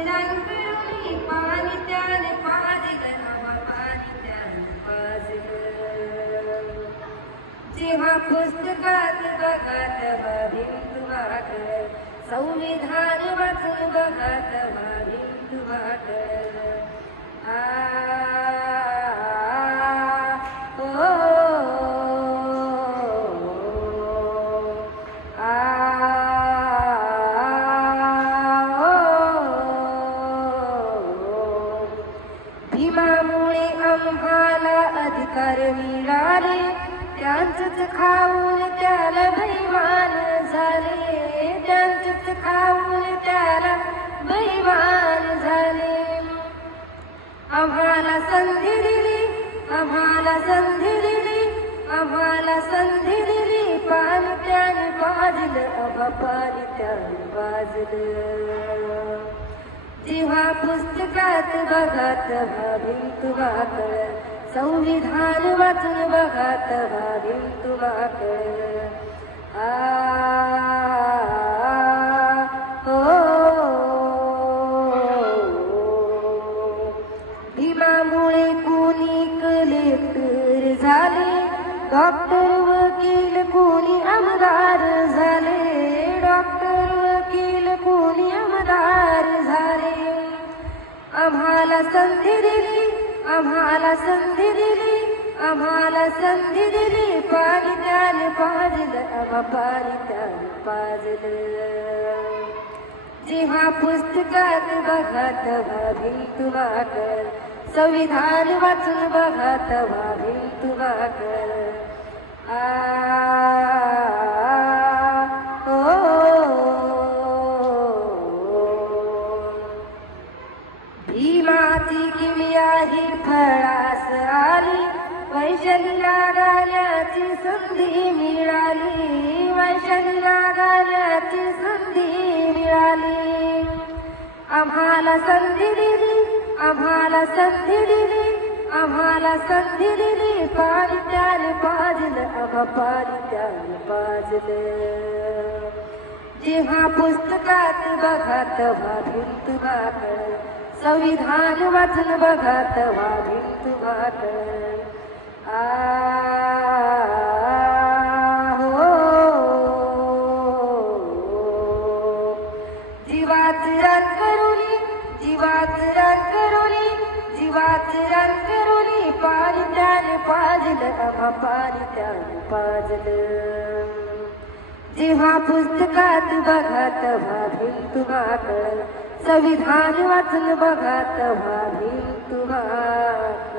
रानगळुनी पाणी त्याने पाजिलं हवा पाणी त्याने पाजलं जेव्हा पुस्तकात बघा तेव्हा भिंत वाटल संविधान वाचून बघा तेव्हा भिंत वाटल भीमामुळे आम्हाला अधिकार मिळाले त्यांचंच खाऊन त्याला बेईमान झाले त्यांचंच खाऊन त्याला बेईमान झाले आम्हाला संधी दिली आम्हाला संधी दिली आम्हाला संधी दिली पाणी त्याने पाजलं अबा पाणी त्याने पाजलं जेव्हा पुस्तकात बघा तेव्हा भिंत वाकळ संविधान वाचून बघा तेव्हा भिंत वाकळ भीमामुळे कोणी कलेक्टर झाले डॉक्टर वकील कोणी आमदार झाले डॉक्टर वकील कोणी आमदार झाले आम्हाला संधी दिली आम्हाला संधी दिली आम्हाला संधी दिली पाणी त्याने पाजलं आम्हा पाणी त्याने पाजलं जेव्हा पुस्तकात बघा तेव्हा भिंत वाकळ संविधान वाचून बघा तेव्हा भिंत वाकळ भीमाची किमया ही फळास आली वैशालीला गाण्याची संधी मिळाली वैशालीला गाण्याची संधी मिळाली आम्हाला संधी दिली आम्हाला संधी दिली आम्हाला संधी दिली पाणी त्याने पाजलं आम्हा पाणी त्याने पाजलं जेव्हा पुस्तकात बघा तेव्हा भिंत वाकळ संविधान वाचून बघा तेव्हा भिंत वाकळ जीवाच रान करुनी जीवाच रान करुनी जीवाच रान करुनी पाणी त्याने पाजलं आम्हा पाणी त्याने पाजलं जेव्हा पुस्तकात बघा तेव्हा भिंत वाकळ संविधान वाचून बघा तेव्हा भिंत वाकळ